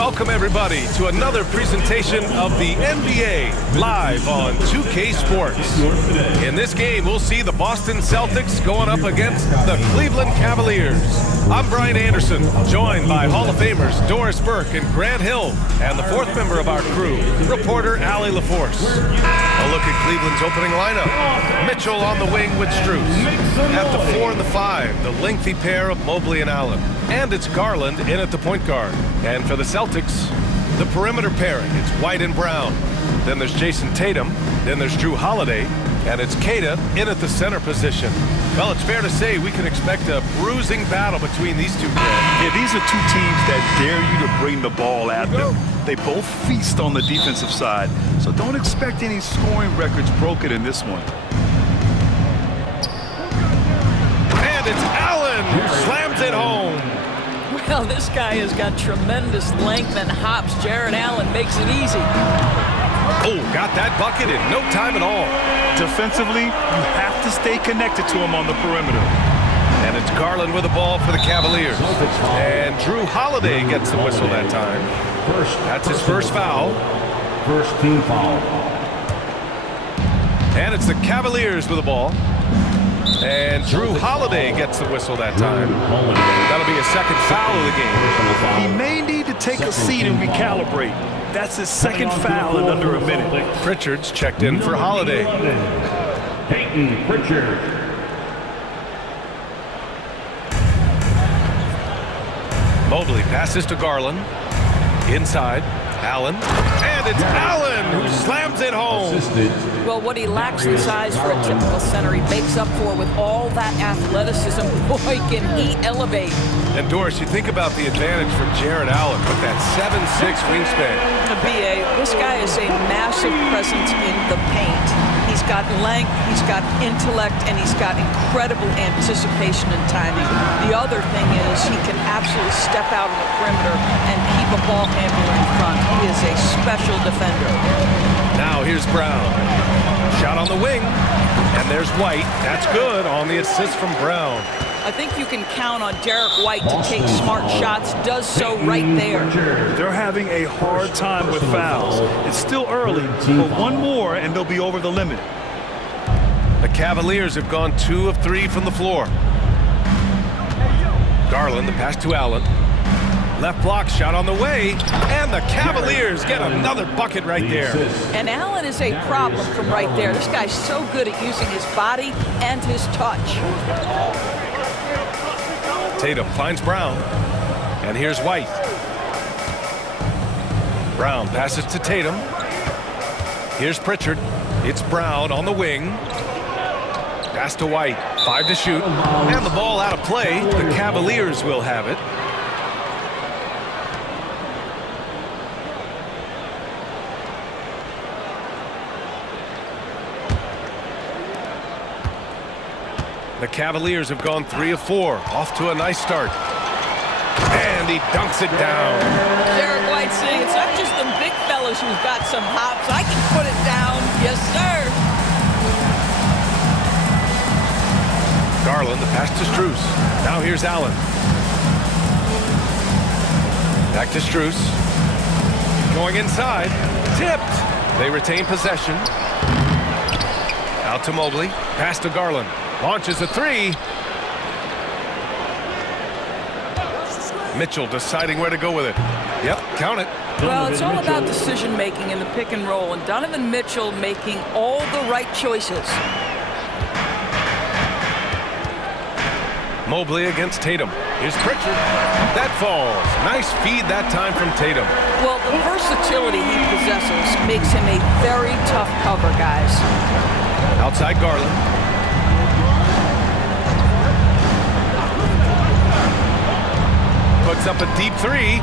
Welcome everybody to another presentation of the NBA live on 2K Sports. In this game, we'll see the Boston Celtics going up against the Cleveland Cavaliers. I'm Brian Anderson, joined by Hall of Famers Doris Burke and Grant Hill, and the fourth member of our crew, reporter Allie LaForce. A look at Cleveland's opening lineup. Mitchell on the wing with Strus. At the 4 and the 5, the lengthy pair of Mobley and Allen. And it's Garland in at the point guard. And for the Celtics, the perimeter pairing. It's White and Brown. Then there's Jason Tatum. Then there's Drew Holiday. And it's Queta in at the center position. Well, it's fair to say we can expect a bruising battle between these two guys. Yeah, these are two teams that dare you to bring the ball at them. They both feast on the defensive side, so don't expect any scoring records broken in this one. And it's Allen who slams it home. Well, this guy has got tremendous length and hops. Jared Allen makes it easy. Oh, got that bucket in no time at all. Defensively, you have to stay connected to him on the perimeter. And it's Garland with the ball for the Cavaliers. And Drew Holiday gets the whistle that time. That's his first foul. First team foul. And it's the Cavaliers with the ball. And Drew Holiday gets the whistle that time. That'll be a second foul of the game. He may need to take a seat and recalibrate. That's his second foul in under a minute. Pritchard's checked in for Holiday. Peyton Pritchard. Mobley passes to Garland. Inside, Allen. And it's Allen who slams it home. Well, what he lacks in size for a typical center, he makes up for with all that athleticism. Boy, can he elevate. And Doris, you think about the advantage for Jared Allen with that 7'6" wingspan. B.A., this guy is a massive presence in the paint. He's got length, he's got intellect, and he's got incredible anticipation and timing. The other thing is he can absolutely step out on the perimeter and keep a ball handler in front. He is a special defender. Now here's Brown. Shot on the wing. And there's White. That's good on the assist from Brown. I think you can count on Derek White to take smart shots. Does so right there. They're having a hard time with fouls. It's still early, but one more and they'll be over the limit. The Cavaliers have gone 2 of 3 from the floor. Garland, the pass to Allen. Left block shot on the way, and the Cavaliers get another bucket right there. And Allen is a problem from right there. This guy's so good at using his body and his touch. Tatum finds Brown, and here's White. Brown passes to Tatum. Here's Pritchard. It's Brown on the wing. Pass to White. 5 to shoot, and the ball out of play. The Cavaliers will have it. The Cavaliers have gone 3 of 4, off to a nice start. And he dunks it down. Derek White saying it's not just the big fellas who've got some hops. I can put it down. Yes, sir. Garland, the pass to Strus. Now here's Allen. Back to Strus. Going inside. Tipped. They retain possession. Out to Mobley. Pass to Garland. Launches a 3. Mitchell deciding where to go with it. Yep, count it. Well, it's all about decision-making in the pick and roll, and Donovan Mitchell making all the right choices. Mobley against Tatum. Here's Pritchard. That falls. Nice feed that time from Tatum. Well, the versatility he possesses makes him a very tough cover, guys. Outside Garland. Puts up a deep 3.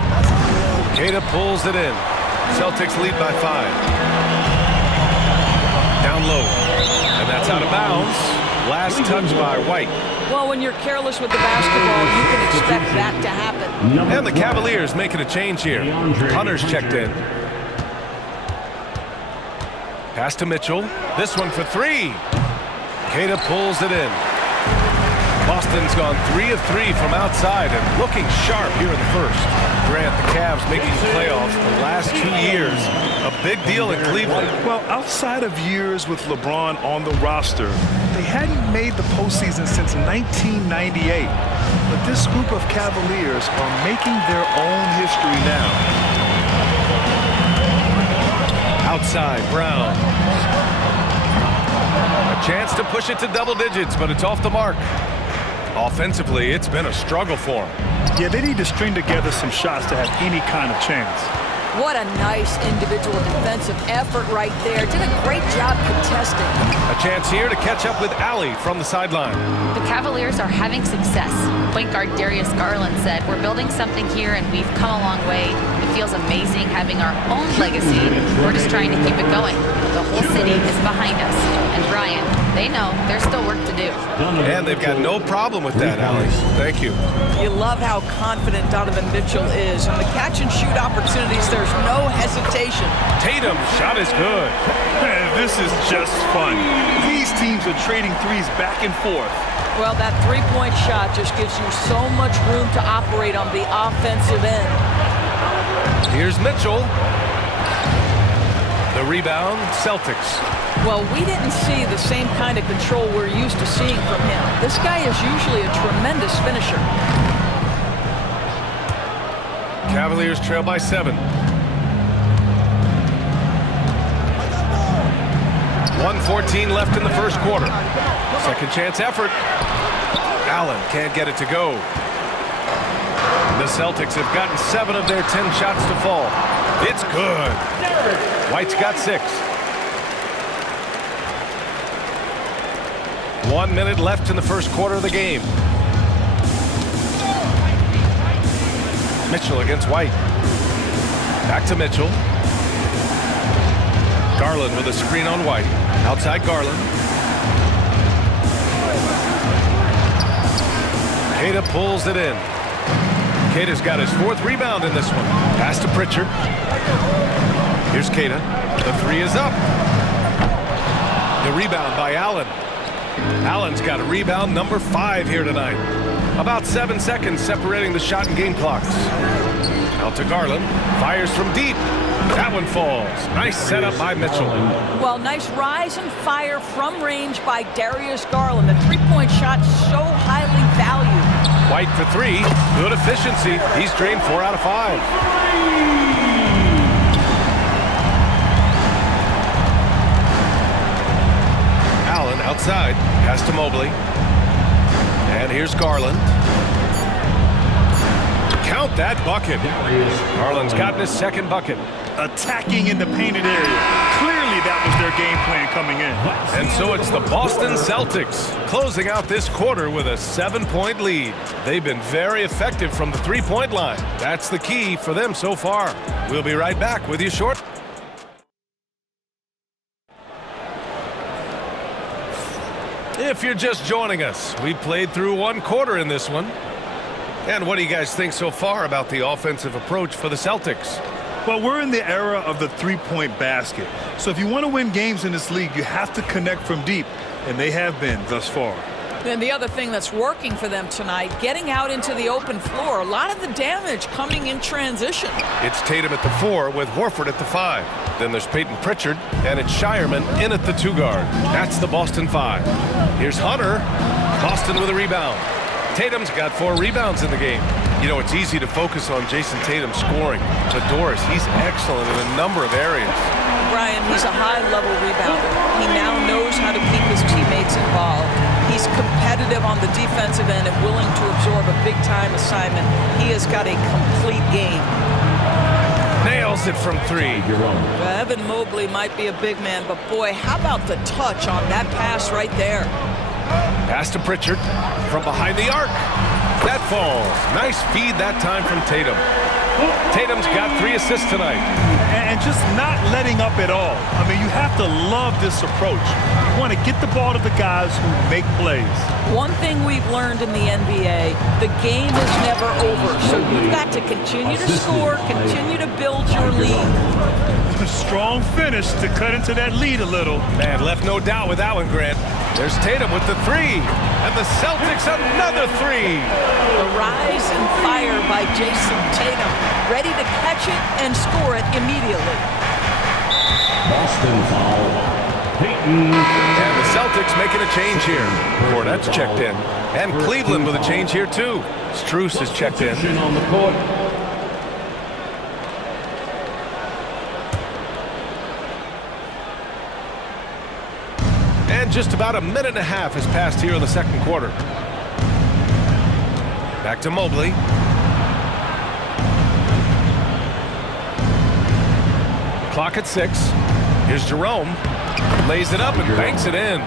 Queta pulls it in. Celtics lead by 5. Down low. And that's out of bounds. Last touch by White. Well, when you're careless with the basketball, you can expect that to happen. And the Cavaliers making a change here. Hunter's checked in. Pass to Mitchell. This one for 3. Queta pulls it in. Boston's gone 3 of 3 from outside and looking sharp here in the first. Grant, the Cavs making the playoffs the last 2 years. A big deal in Cleveland. Well, outside of years with LeBron on the roster, they hadn't made the postseason since 1998. But this group of Cavaliers are making their own history now. Outside, Brown. A chance to push it to double digits, but it's off the mark. Offensively, it's been a struggle for them. Yeah, they need to string together some shots to have any kind of chance. What a nice individual defensive effort right there. Did a great job contesting. A chance here to catch up with Allie from the sideline. The Cavaliers are having success. Point guard Darius Garland said, "We're building something here and we've come a long way. It feels amazing having our own legacy. We're just trying to keep it going. The whole city is behind us." And Brian, they know there's still work to do. And they've got no problem with that, Allie. Thank you. You love how confident Donovan Mitchell is. On the catch and shoot opportunities, there's no hesitation. Tatum's shot is good. Man, this is just fun. These teams are trading threes back and forth. Well, that three-point shot just gives you so much room to operate on the offensive end. Here's Mitchell. The rebound, Celtics. Well, we didn't see the same kind of control we're used to seeing from him. This guy is usually a tremendous finisher. Cavaliers trail by 7. 1:14 left in the first quarter. Second chance effort. Allen can't get it to go. The Celtics have gotten 7 of their 10 shots to fall. It's good. White's got 6. 1 minute left in the first quarter of the game. Mitchell against White. Back to Mitchell. Garland with a screen on White. Outside Garland. Queta pulls it in. Queta's got his 4th rebound in this one. Pass to Pritchard. Here's Queta. The 3 is up. The rebound by Allen. Allen's got a rebound number 5 here tonight. About 7 seconds separating the shot and game clocks. Out to Garland. Fires from deep. That one falls. Nice setup by Mitchell. Well, nice rise and fire from range by Darius Garland. The three-point shot so highly valued. White for 3. Good efficiency. He's drained 4 out of 5. Allen outside. Pass to Mobley. And here's Garland. Count that bucket. Garland's gotten his 2nd bucket. Attacking in the painted area. Clearly that was their game plan coming in. And so it's the Boston Celtics closing out this quarter with a 7-point lead. They've been very effective from the three-point line. That's the key for them so far. We'll be right back with you short. If you're just joining us, we played through 1 quarter in this one. And what do you guys think so far about the offensive approach for the Celtics? Well, we're in the era of the three-point basket. So if you want to win games in this league, you have to connect from deep. And they have been thus far. And the other thing that's working for them tonight, getting out into the open floor. A lot of the damage coming in transition. It's Tatum at the 4 with Horford at the 5. Then there's Peyton Pritchard, and it's Shireman in at the 2 guard. That's the Boston 5. Here's Hunter. Boston with a rebound. Tatum's got 4 rebounds in the game. You know, it's easy to focus on Jason Tatum scoring. But Doris, he's excellent in a number of areas. Brian, he's a high-level rebounder. He now knows how to keep his teammates involved. He's competitive on the defensive end and willing to absorb a big-time assignment. He has got a complete game. Nails it from 3. Evan Mobley might be a big man, but boy, how about the touch on that pass right there? Pass to Pritchard from behind the arc. That falls. Nice feed that time from Tatum. Tatum's got 3 assists tonight. And and just not letting up at all. I mean, you have to love this approach. You want to get the ball to the guys who make plays. One thing we've learned in the NBA, the game is never over. So you've got to continue to score, continue to build your lead. A strong finish to cut into that lead a little. Man, left no doubt with that one, Grant. There's Tatum with the three, and the Celtics another three. The rise and fire by Jason Tatum, ready to catch it and score it immediately. Boston foul. Peyton. And the Celtics making a change here. Cornette's checked in. And Cleveland with a change here, too. Strus is checked in. On the court. And just about a minute and a half has passed here in the second quarter. Back to Mobley. Clock at 6. Here's Jerome. Lays it up and banks it in.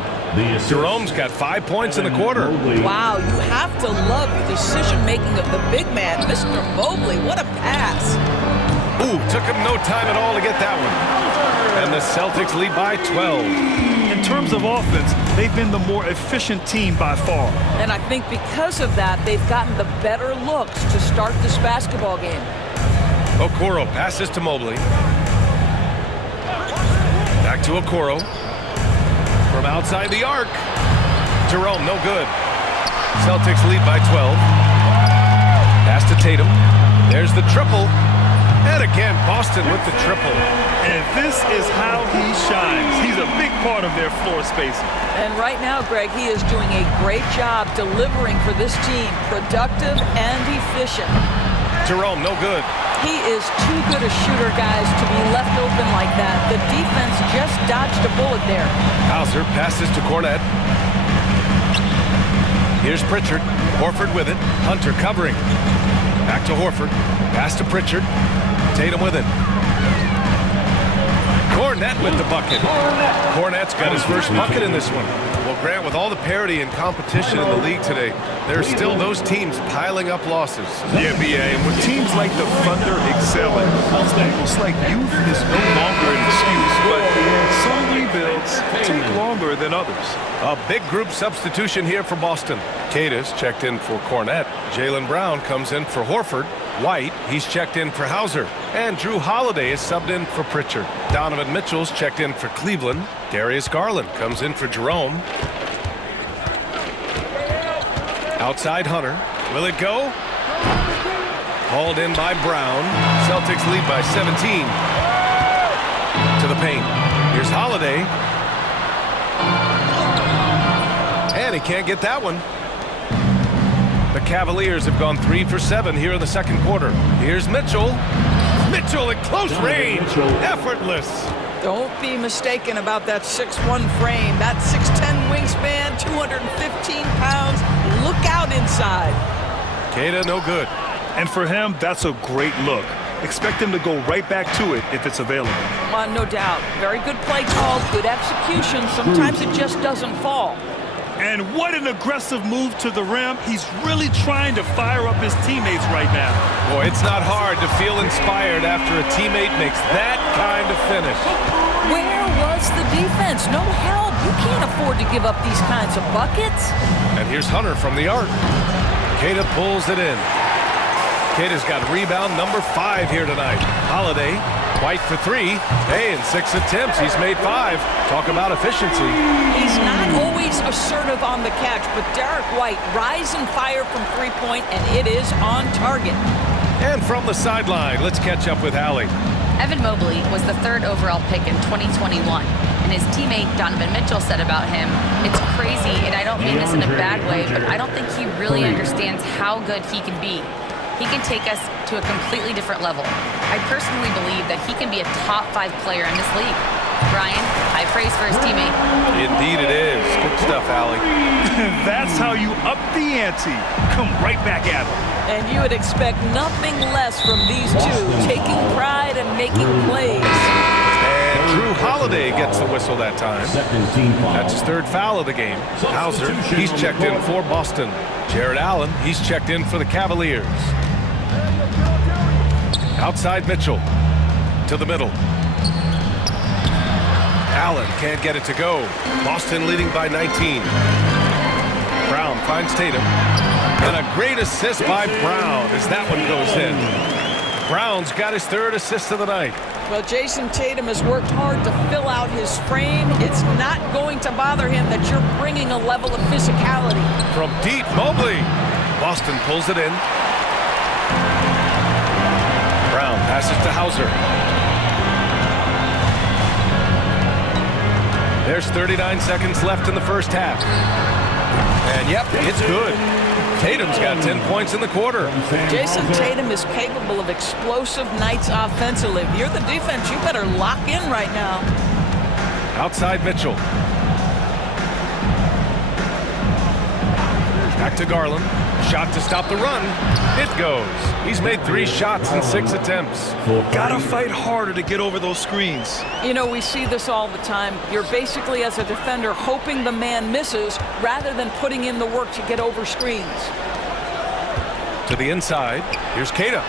Jerome's got 5 points in the quarter. Wow, you have to love the decision-making of the big man, Mr. Mobley. What a pass. Ooh, took him no time at all to get that one. And the Celtics lead by 12. In terms of offense, they've been the more efficient team by far. And I think because of that, they've gotten the better looks to start this basketball game. Okoro passes to Mobley. Back to Okoro. From outside the arc. Jerome, no good. Celtics lead by 12. Pass to Tatum. There's the triple. And again, Boston with the triple. And this is how he shines. He's a big part of their floor spacing. And right now, Greg, he is doing a great job delivering for this team. Productive and efficient. Jerome, no good. He is too good a shooter, guys, to be left open like that. The defense just dodged a bullet there. Hauser passes to Cornette. Here's Pritchard. Horford with it. Hunter covering. Back to Horford. Pass to Pritchard. Tatum with it. Cornette with the bucket. Cornette's got his first bucket in this one. Well, Grant, with all the parity and competition in the league today, there's still those teams piling up losses. Yeah, B.A., and with teams like the Thunder excelling, it's almost like youth is no longer an excuse, but some rebuilds take longer than others. A big group substitution here for Boston. Cadiz checked in for Cornette. Jaylen Brown comes in for Horford. White, he's checked in for Hauser. And Drew Holiday is subbed in for Pritchard. Donovan Mitchell's checked in for Cleveland. Darius Garland comes in for Jerome. Outside Hunter. Will it go? Hauled in by Brown. Celtics lead by 17. To the paint. Here's Holiday. And he can't get that one. The Cavaliers have gone 3 for 7 here in the second quarter. Here's Mitchell. Mitchell at close range. Effortless. Don't be mistaken about that 6'1 frame. That 6'10 wingspan, 215 pounds. Look out inside. Queta, no good. And for him, that's a great look. Expect him to go right back to it if it's available. No doubt. Very good play call, good execution. Sometimes it just doesn't fall. And what an aggressive move to the rim. He's really trying to fire up his teammates right now. Boy, it's not hard to feel inspired after a teammate makes that kind of finish. Where was the defense? No help. You can't afford to give up these kinds of buckets. And here's Hunter from the arc. Queta pulls it in. Queta's got rebound number 5 here tonight. Holiday, White for 3. Hey, in 6 attempts, he's made 5. Talk about efficiency. He's not always assertive on the catch, but Derek White, rise and fire from three-point, and it is on target. And from the sideline, let's catch up with Allie. Evan Mobley was the 3rd overall pick in 2021, and his teammate Donovan Mitchell said about him, "It's crazy, and I don't mean this in a bad way, but I don't think he really understands how good he can be. He can take us to a completely different level. I personally believe that he can be a top 5 player in this league." Brian, high praise for his teammate. Indeed it is. Good stuff, Allie. That's how you up the ante. Come right back at him. And you would expect nothing less from these two, taking pride and making plays. And Drew Holiday gets the whistle that time. That's his 3rd foul of the game. Hauser, he's checked in for Boston. Jared Allen, he's checked in for the Cavaliers. Outside Mitchell. to the middle. Allen can't get it to go. Boston leading by 19. Brown finds Tatum. And a great assist by Brown as that one goes in. Brown's got his third assist of the night. Well, Jason Tatum has worked hard to fill out his frame. It's not going to bother him that you're bringing a level of physicality. From deep, Mobley. Boston pulls it in. Brown passes to Hauser. There's 39 seconds left in the first half. And yep, it's good. Tatum's got 10 points in the quarter. Jason Tatum is capable of explosive nights offensively. If you're the defense, you better lock in right now. Outside Mitchell. Back to Garland. Shot to stop the run. It goes. He's made 3 shots in 6 attempts. Gotta fight harder to get over those screens. You know, we see this all the time. You're basically, as a defender, hoping the man misses rather than putting in the work to get over screens. To the inside. Here's Queta.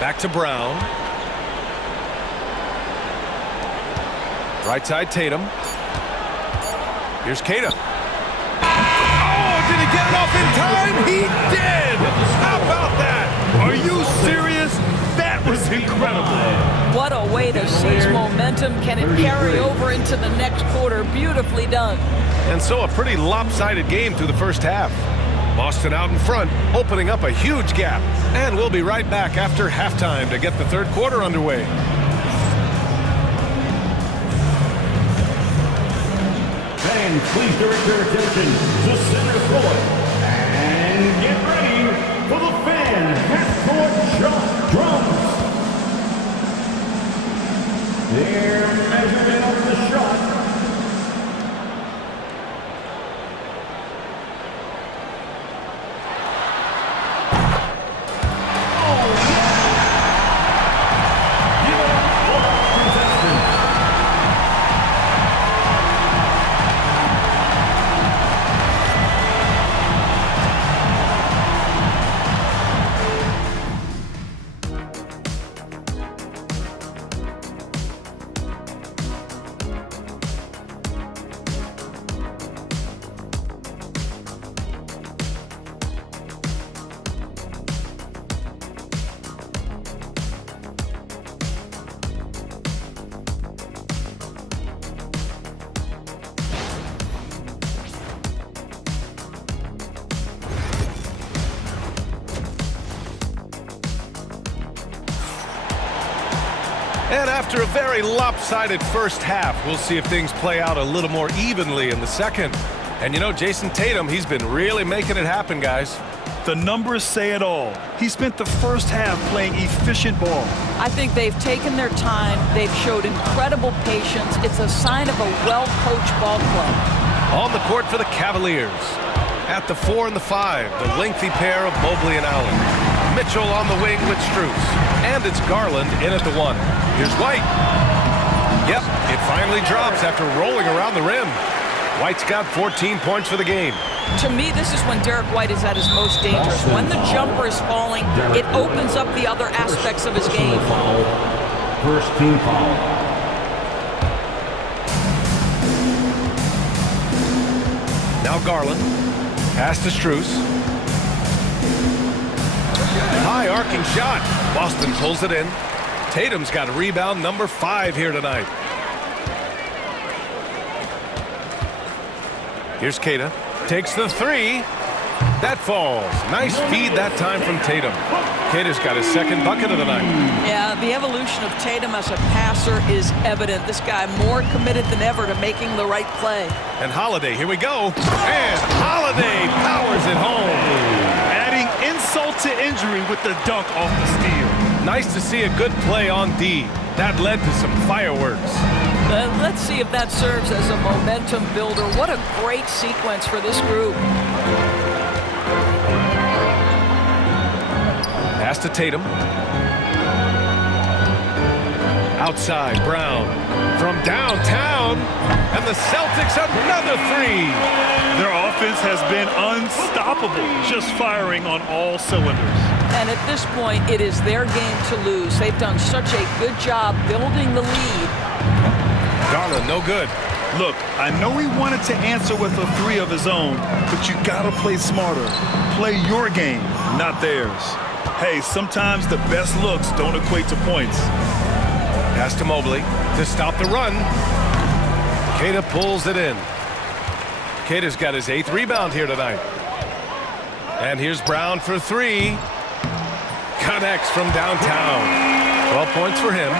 Back to Brown. Right side Tatum. Here's Queta. Did he get it off in time? He did! How about that? Are you serious? That was incredible. What a way to seize momentum. Can it carry over into the next quarter? Beautifully done. And so a pretty lopsided game through the first half. Boston out in front, opening up a huge gap. And we'll be right back after halftime to get the third quarter underway. Fans, please direct your attention to center court and get ready for the fan half-court shot drums. Their measurement of the shot. And after a very lopsided first half, we'll see if things play out a little more evenly in the second. And you know, Jason Tatum, he's been really making it happen, guys. The numbers say it all. He spent the first half playing efficient ball. I think they've taken their time. They've showed incredible patience. It's a sign of a well-coached ball club. On the court for the Cavaliers. At the 4 and the 5, the lengthy pair of Mobley and Allen. Mitchell on the wing with Strus. And it's Garland in at the 1. Here's White. Yep, it finally drops after rolling around the rim. White's got 14 points for the game. To me, this is when Derek White is at his most dangerous. When the jumper is falling, it opens up the other aspects of his game. First team foul. Now Garland. Pass to Strus. High arcing shot. Boston pulls it in. Tatum's got rebound number 5 here tonight. Here's Queta. Takes the 3. That falls. Nice feed that time from Tatum. Queta's got his second bucket of the night. Yeah, the evolution of Tatum as a passer is evident. This guy more committed than ever to making the right play. And Holiday, here we go. And Holiday powers it home. Adding insult to injury with the dunk off the steal. Nice to see a good play on D. That led to some fireworks. Let's see if that serves as a momentum builder. What a great sequence for this group. Pass to Tatum. Outside, Brown. From downtown. And the Celtics another 3. Their offense has been unstoppable, just firing on all cylinders. And at this point, it is their game to lose. They've done such a good job building the lead. Garland, no good. Look, I know he wanted to answer with a three of his own, but you gotta play smarter. Play your game, not theirs. Hey, sometimes the best looks don't equate to points. Pass to Mobley to stop the run. Queta pulls it in. Queta's got his 8th rebound here tonight. And here's Brown for 3. Connects from downtown. 12 points for him.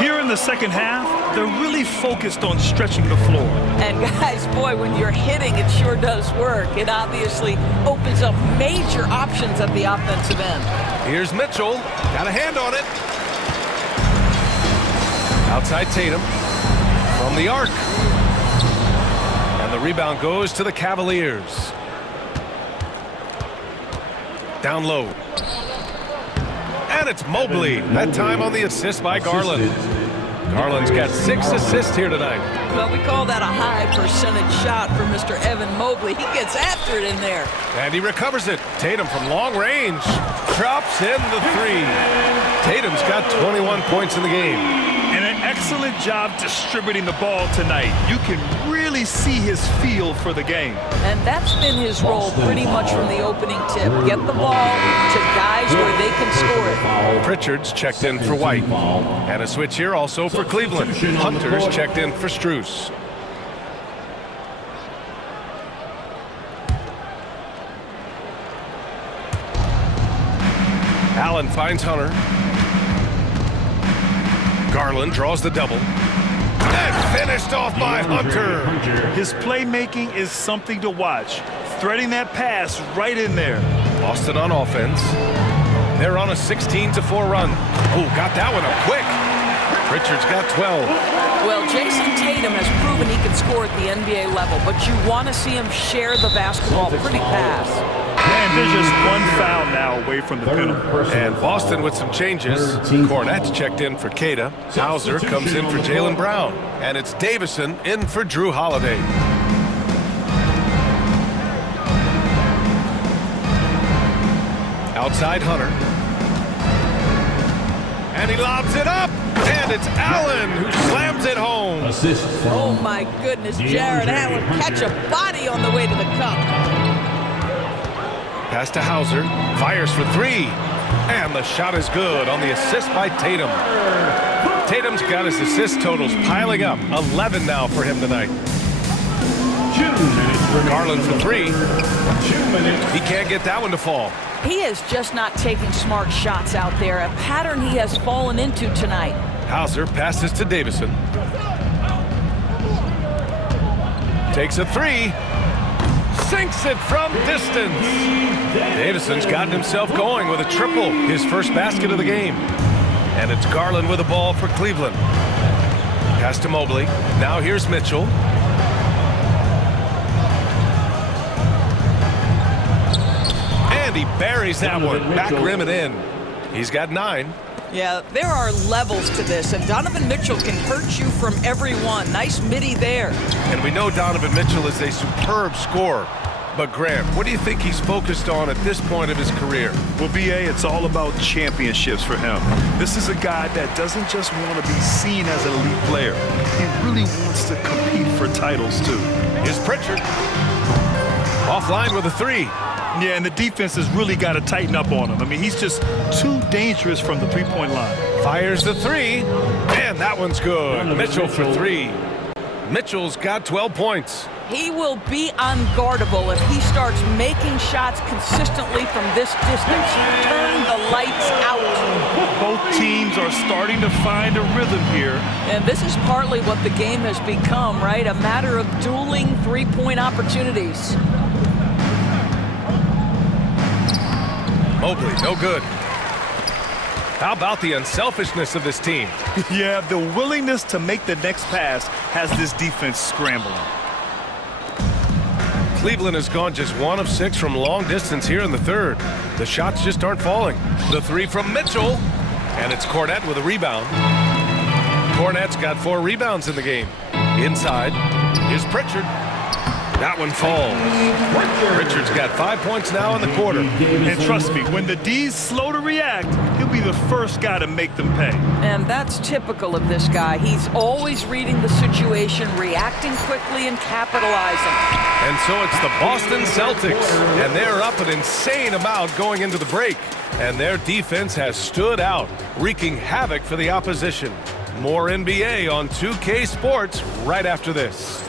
Here in the second half, they're really focused on stretching the floor. And guys, boy, when you're hitting, it sure does work. It obviously opens up major options at the offensive end. Here's Mitchell. Got a hand on it. Outside Tatum from the arc. And the rebound goes to the Cavaliers. Down low. And it's Mobley. That time on the assist by Garland. Garland's got 6 assists here tonight. Well, we call that a high percentage shot for Mr. Evan Mobley. He gets after it in there. And he recovers it. Tatum from long range. Drops in the 3. Tatum's got 21 points in the game. And an excellent job distributing the ball tonight. You can really see his feel for the game. And that's been his role pretty much from the opening tip. Get the ball to guys where they can score it. Pritchard's checked in for White. And a switch here also for Cleveland. Hunter's checked in for Strus. Allen finds Hunter. Garland draws the double. And finished off by Hunter. His playmaking is something to watch. Threading that pass right in there. Boston on offense. They're on a 16-4 run. Oh, got that one up quick. Pritchard's got 12. Well, Jason Tatum has proven he can score at the NBA level, but you want to see him share the basketball pretty fast. And there's just one foul now away from the penalty. And Boston with some changes. Cornette's checked in for Queta. Hauser comes in for Jaylen Brown. And it's Davison in for Drew Holiday. Outside Hunter. And he lobs it up. And it's Allen who slams it home. Oh, my goodness. Jared Allen catch a body on the way to the cup. Pass to Hauser. Fires for 3. And the shot is good on the assist by Tatum. Tatum's got his assist totals piling up. 11 now for him tonight. Garland for 3. He can't get that one to fall. He is just not taking smart shots out there, a pattern he has fallen into tonight. Hauser passes to Davison. Takes a 3. Sinks it from distance. Davison's gotten himself going with a triple, his first basket of the game. And it's Garland with the ball for Cleveland. Pass to Mobley. Now here's Mitchell. And he buries that one. Back rim and in. He's got 9. Yeah, there are levels to this, and Donovan Mitchell can hurt you from every one. Nice midi there. And we know Donovan Mitchell is a superb scorer. But Grant, what do you think he's focused on at this point of his career? Well, B.A., it's all about championships for him. This is a guy that doesn't just want to be seen as an elite player. He really wants to compete for titles, too. Here's Pritchard. Offline with a 3. Yeah, and the defense has really got to tighten up on him. I mean, he's just too dangerous from the three-point line. Fires the 3. And that one's good. Mitchell for 3. Mitchell's got 12 points. He will be unguardable if he starts making shots consistently from this distance. Turn the lights out. Both teams are starting to find a rhythm here. And this is partly what the game has become, right? A matter of dueling three-point opportunities. Mobley, no good. How about the unselfishness of this team? Yeah, the willingness to make the next pass has this defense scrambling. Cleveland has gone just 1 of 6 from long distance here in the third. The shots just aren't falling. The 3 from Mitchell. And it's Cornette with a rebound. Cornette's got 4 rebounds in the game. Inside, here's Pritchard. That one falls. Richard's got 5 points now in the quarter. And trust me, when the D's slow to react, he'll be the first guy to make them pay. And that's typical of this guy. He's always reading the situation, reacting quickly, and capitalizing. And so it's the Boston Celtics, and they're up an insane amount going into the break. And their defense has stood out, wreaking havoc for the opposition. More NBA on 2K Sports right after this.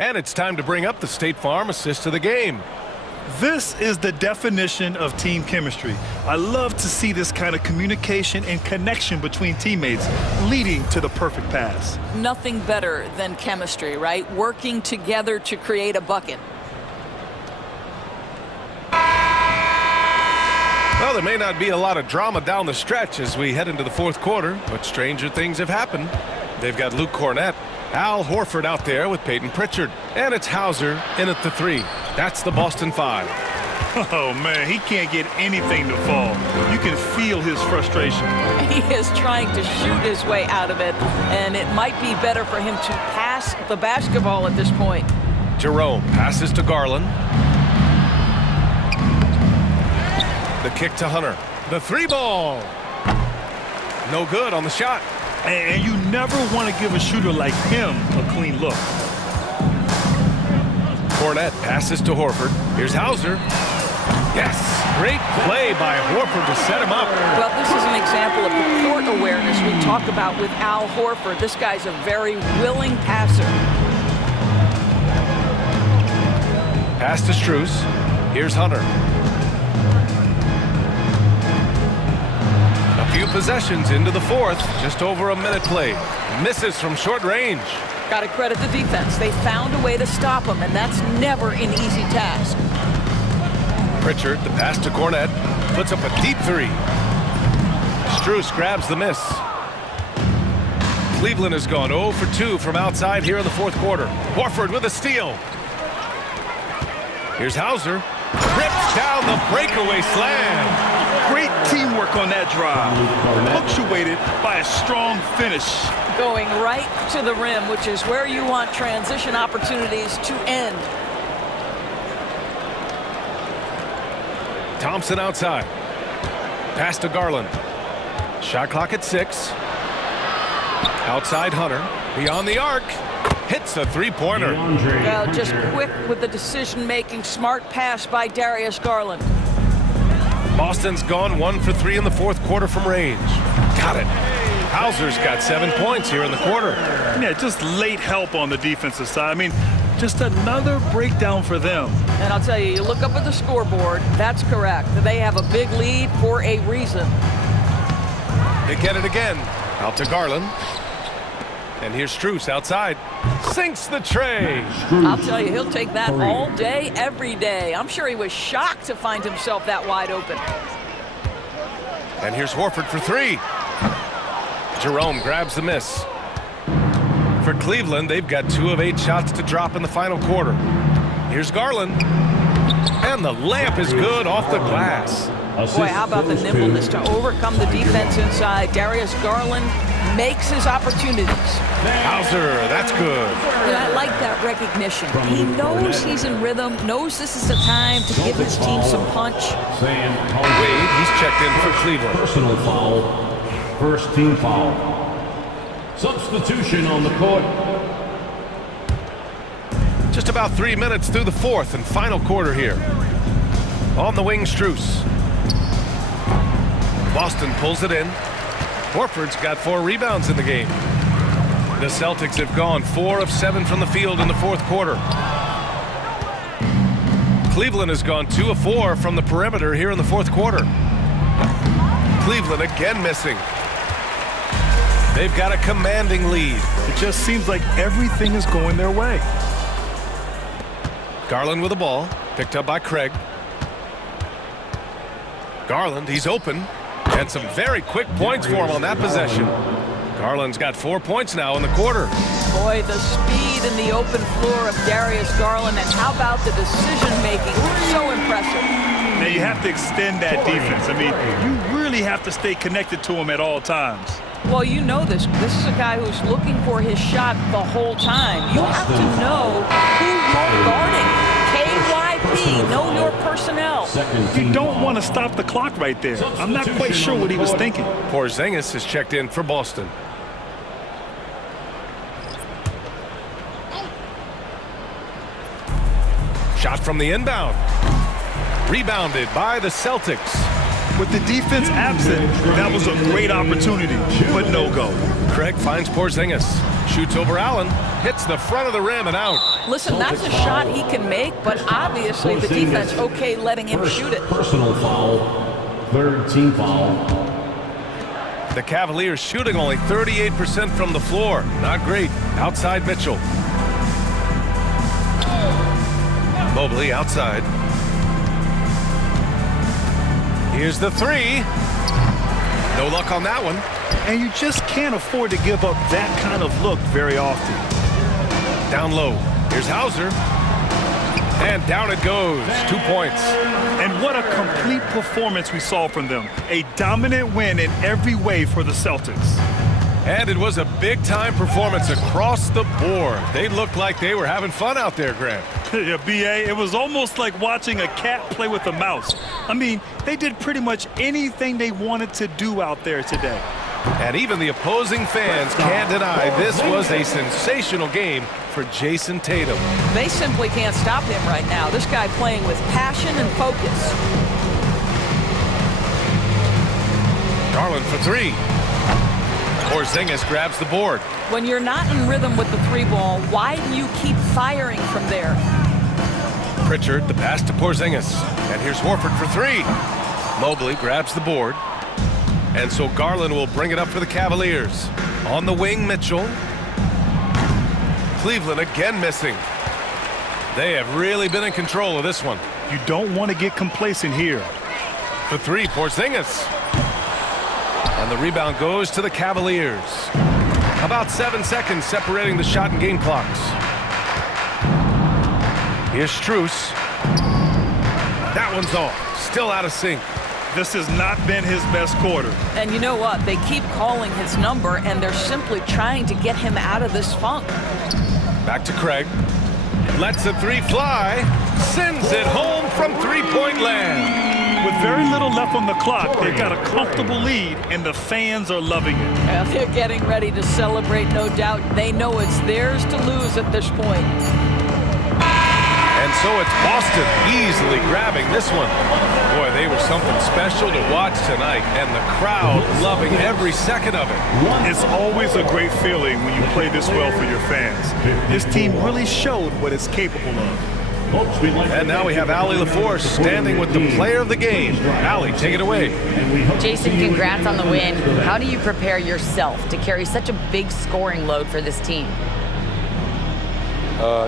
And it's time to bring up the State Farm assist of the game. This is the definition of team chemistry. I love to see this kind of communication and connection between teammates leading to the perfect pass. Nothing better than chemistry, right? Working together to create a bucket. Well, there may not be a lot of drama down the stretch as we head into the fourth quarter, but stranger things have happened. They've got Luke Cornett, Al Horford out there with Peyton Pritchard, and it's Hauser in at the 3. That's the Boston 5. Oh, man, he can't get anything to fall. You can feel his frustration. He is trying to shoot his way out of it, and it might be better for him to pass the basketball at this point. Jerome passes to Garland. The kick to Hunter. The 3-ball. No good on the shot. And you never want to give a shooter like him a clean look. Cornett passes to Horford. Here's Hauser. Yes, great play by Horford to set him up. Well, this is an example of the court awareness we talk about with Al Horford. This guy's a very willing passer. Pass to Strus. Here's Hunter. A few possessions into the fourth. Just over a minute played. Misses from short range. Got to credit the defense. They found a way to stop him, and that's never an easy task. Pritchard, the pass to Cornett, puts up a deep 3. Strus grabs the miss. Cleveland has gone 0 for 2 from outside here in the fourth quarter. Horford with a steal. Here's Hauser. Rips down the breakaway slam. Great teamwork on that drive. Punctuated by a strong finish. Going right to the rim, which is where you want transition opportunities to end. Thompson outside. Pass to Garland. Shot clock at 6. Outside Hunter. Beyond the arc. Hits a 3-pointer. Well, just quick with the decision-making. Smart pass by Darius Garland. Boston's gone 1 for 3 in the fourth quarter from range. Got it. Hauser's got 7 points here in the quarter. Yeah, just late help on the defensive side. I mean, just another breakdown for them. And I'll tell you, you look up at the scoreboard, that's correct. They have a big lead for a reason. They get it again. Out to Garland. And here's Strus outside. Sinks the tray. I'll tell you, he'll take that all day, every day. I'm sure he was shocked to find himself that wide open. And here's Horford for 3. Jerome grabs the miss. For Cleveland, they've got 2 of 8 shots to drop in the final quarter. Here's Garland. And the layup is good off the glass. Boy, how about the nimbleness to overcome the defense inside. Darius Garland makes his opportunities. Hauser, that's good. And I like that recognition. He knows he's in rhythm, knows this is the time to give his team some punch. Wade, he's checked in for Cleveland. Personal foul. First team foul. Substitution on the court. Just about 3 minutes through the fourth and final quarter here. On the wing, Strus. Boston pulls it in. Horford's got 4 rebounds in the game. The Celtics have gone 4 of 7 from the field in the fourth quarter. Cleveland has gone 2 of 4 from the perimeter here in the fourth quarter. Cleveland again missing. They've got a commanding lead. It just seems like everything is going their way. Garland with the ball, picked up by Craig. Garland, he's open. And some very quick points for him on that possession. Garland's got 4 points now in the quarter. Boy, the speed in the open floor of Darius Garland, and how about the decision-making? So impressive. Now, you have to extend that defense. I mean, you really have to stay connected to him at all times. Well, you know this. This is a guy who's looking for his shot the whole time. You have to know who you're guarding. KYP, know your personnel. You don't want to stop the clock right there. I'm not quite sure what he was thinking. Porzingis is checked in for Boston. Shot from the inbound. Rebounded by the Celtics. With the defense absent, that was a great opportunity, but no go. Craig finds Porzingis. Shoots over Allen. Hits the front of the rim and out. Listen, that's a shot he can make, but obviously the defense okay letting him shoot it. Personal foul. Third team foul. The Cavaliers shooting only 38% from the floor. Not great. Outside Mitchell. Mobley outside. Here's the three. No luck on that one. And you just can't afford to give up that kind of look very often. Down low. Here's Hauser. And down it goes. 2 points. And what a complete performance we saw from them. A dominant win in every way for the Celtics. And it was a big-time performance across the board. They looked like they were having fun out there, Grant. Yeah, B.A., it was almost like watching a cat play with a mouse. I mean, they did pretty much anything they wanted to do out there today. And even the opposing fans can't deny this was a sensational game for Jason Tatum. They simply can't stop him right now. This guy playing with passion and focus. Garland for three. Porzingis grabs the board. When you're not in rhythm with the three ball, why do you keep firing from there? Pritchard, the pass to Porzingis. And here's Horford for three. Mobley grabs the board. And so Garland will bring it up for the Cavaliers. On the wing, Mitchell. Cleveland again missing. They have really been in control of this one. You don't want to get complacent here. For three, Porzingis. And the rebound goes to the Cavaliers. About 7 seconds separating the shot and game clocks. Here's Strus. That one's off. Still out of sync. This has not been his best quarter. And you know what? They keep calling his number, and they're simply trying to get him out of this funk. Back to Craig. Lets the three fly. Sends it home from three-point land. With very little left on the clock, they've got a comfortable lead, and the fans are loving it. Yeah, they're getting ready to celebrate, no doubt. They know it's theirs to lose at this point. And so it's Boston easily grabbing this one. Boy, they were something special to watch tonight, and the crowd loving every second of it. It's always a great feeling when you play this well for your fans. This team really showed what it's capable of. And now we have Allie LaForce standing with the player of the game. Allie, take it away. Jason, congrats on the win. How do you prepare yourself to carry such a big scoring load for this team?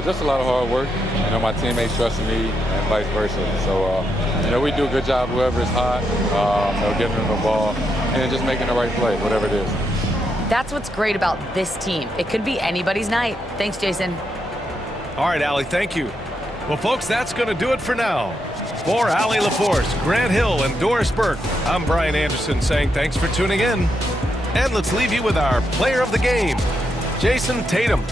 Just a lot of hard work. You know, my teammates trusting me and vice versa. So, you know, we do a good job whoever is hot, you know, getting them the ball and just making the right play, whatever it is. That's what's great about this team. It could be anybody's night. Thanks, Jason. All right, Allie, thank you. Well, folks, that's going to do it for now. For Allie LaForce, Grant Hill, and Doris Burke, I'm Brian Anderson saying thanks for tuning in. And let's leave you with our player of the game, Jason Tatum.